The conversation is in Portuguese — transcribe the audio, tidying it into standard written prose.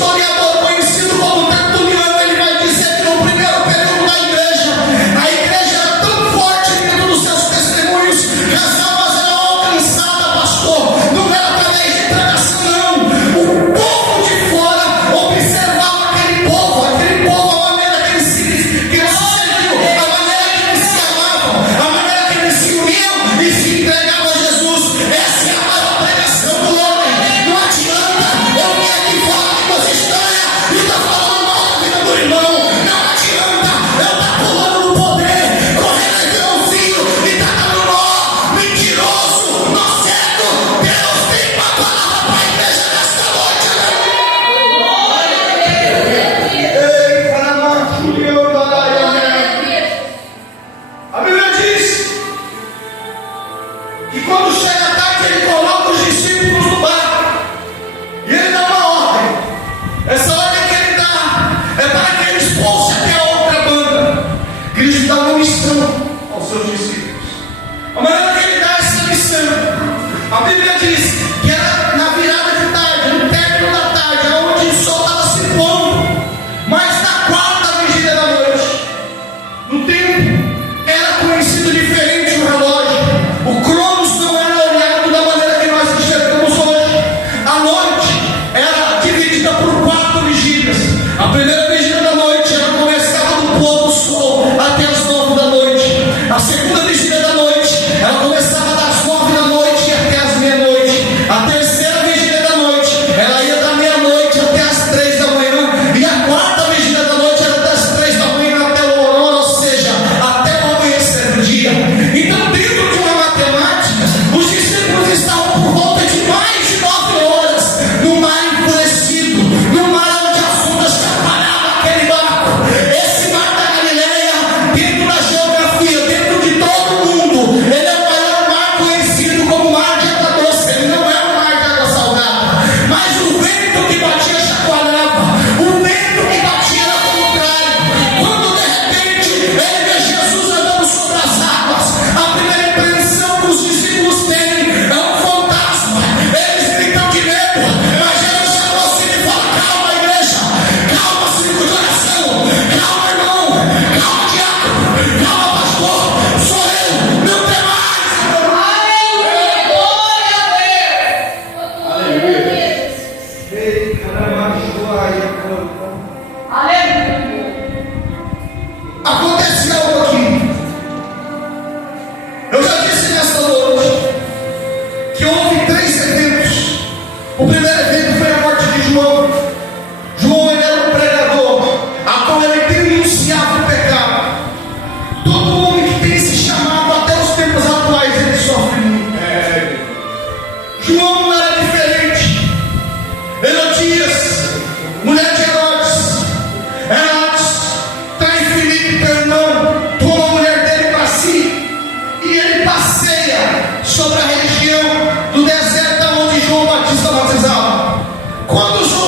historiador conhecido como Tertuliano, ele vai dizer que no primeiro período da igreja, a igreja era tão forte dentro dos seus testemunhos que as almas eram alcançadas, pastor. Não era através de pregação, não. O povo de fora observava aquele povo, a maneira que eles se serviam, a maneira que eles se amavam, a maneira que eles se uniam e se entregavam a Jesus. Essa é a maior pregação do homem. Não adianta eu vir aqui falar de coisa estranha e estar falando mal da vida do irmão. Não adianta eu estar pulando no poder, correndo de leãozinho e estar dando nó, mentiroso, nó cego. Deus tem uma palavra para a igreja nesta noite. A Bíblia diz que quando chega a tarde ele coloca os discípulos no barco e ele dá uma ordem. Essa ordem que ele dá é para que eles possam até a outra banda. Cristo dá uma missão aos seus discípulos. A maneira que ele dá essa missão, a Bíblia diz que era na virada de tarde, no término da tarde, onde o sol estava se pondo, mas na quarta vigília da noite. No tempo era conhecido diferente o relógio. O Cronos não era olhado da maneira que nós enxergamos hoje. A noite era dividida por 4 vigílias. A primeira vigília da noite ela começava do pôr do sol até as 9 da noite. A segunda vigília da noite ela começava das 9 da noite até as meia-noite. A terceira vigília da noite ela ia da meia-noite até as 3 da manhã. E a quarta vigília da noite era das 3 da manhã até o aurora, ou seja, até o amanhecer do dia. Então, dentro de uma matemática, os discípulos estavam por volta de mais de 9 horas no mar enfurecido, no mar onde as ondas chacoalhavam aquele barco. Esse mar da Galileia, dentro da geografia, dentro de todo mundo, ele é o maior mar conhecido como mar de água doce. Ele não é um mar de água salgada, mas o vento que batia chacoalhava, o vento que batia era contrário. Quando de repente ele vê Jesus andando sobre as águas, a primeira impressão que os discípulos têm é um fantasma. Eles ficam de medo, mas Jesus se aproxima e fala: calma, igreja, calma, círculo de oração, calma, irmão, calma, diácono, calma, pastor, sou eu, não tem mais. Acontece algo aqui. Eu já disse nesta noite que houve 3 eventos. O primeiro evento foi a morte de João. João ele era um pregador, a qual ele denunciava o pecado. Todo homem que tem esse chamado até os tempos atuais, ele sofre muito. João não era diferente. Herodias, mulher de Herodes, trai Filipe, teu irmão, toma a mulher dele para si, e ele passeia sobre a região do deserto onde João Batista batizava. Quando João